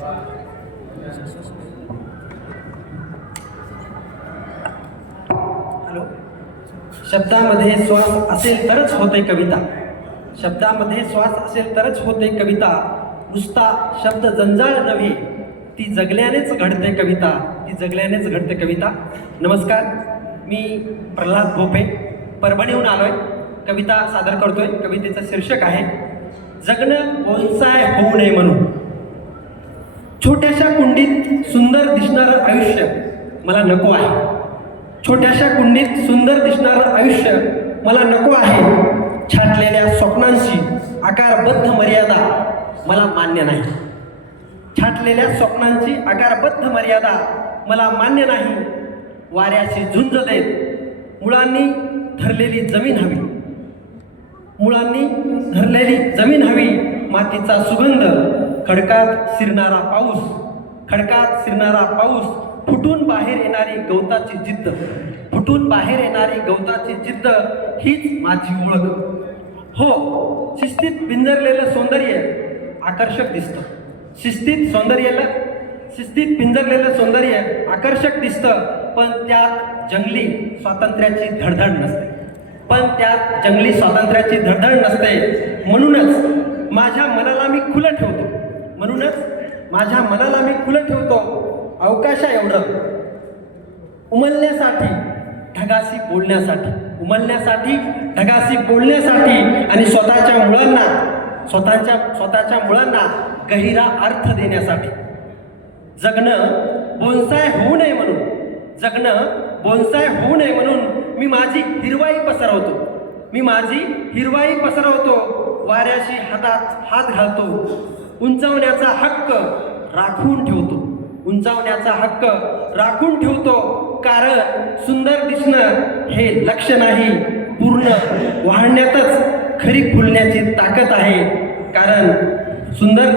Hello. शब्दामध्ये श्वास असेल तरच होते कविता. शब्दामध्ये श्वास असेल तरच होते कविता. नुसता शब्द जंजाळ नव्हे, ती जगल्यानेच घडते कविता. ती जगल्यानेच घडते कविता. नमस्कार, मी प्रल्हाद भोपे परभणीहून आलोय. कविता सादर करतोय. कवितेचं शीर्षक आहे जगणं बोनसाय होऊ नये म्हणून. छोट्याशा कुंडीत सुंदर दिसणारं आयुष्य मला नको आहे. छोट्याशा कुंडीत सुंदर दिसणारं आयुष्य मला नको आहे. छाटलेल्या स्वप्नांची आकारबद्ध मर्यादा मला मान्य नाही. छाटलेल्या स्वप्नांची आकारबद्ध मर्यादा मला मान्य नाही. वाऱ्याशी झुंज देत मुळांनी धरलेली जमीन हवी. मुळांनी धरलेली जमीन हवी. मातीचा सुगंध, खडकात शिरणारा पाऊस, खडकात शिरणारा पाऊस, फुटून बाहेर येणारी गवताची जिद्द, फुटून बाहेर येणारी गवताची जिद्द हीच माझी ओळख. हो, शिस्तीत पिंजरलेलं सौंदर्य आकर्षक दिसतं. शिस्तीत पिंजरलेलं सौंदर्य आकर्षक दिसतं, पण त्यात जंगली स्वातंत्र्याची धडधड नसते. पण त्यात जंगली स्वातंत्र्याची धडधड नसते. म्हणूनच माझ्या मनाला मी खुलं ठेवतो. म्हणूनच माझ्या मनाला मी खुलं ठेवतो अवकाशा एवढं उमलण्यासाठी, ढगाशी बोलण्यासाठी, उमलण्यासाठी, ढगाशी बोलण्यासाठी आणि स्वतःच्या मुळांना गहिरा अर्थ देण्यासाठी. जगणं बोनसाय होऊ नये म्हणून, जगणं बोनसाय होऊ नये म्हणून मी माझी हिरवाई पसरवतो. मी माझी हिरवाई पसरवतो. वाऱ्याशी हात घालतो. उंचावण्याचा हक्क राखून ठेवतो. उंचावण्याचा हक्क राखून ठेवतो. कारण सुंदर दिसणं हे लक्ष्य नाही, पूर्ण वाढण्यातच खरी फुलण्याची ताकद आहे. कारण सुंदर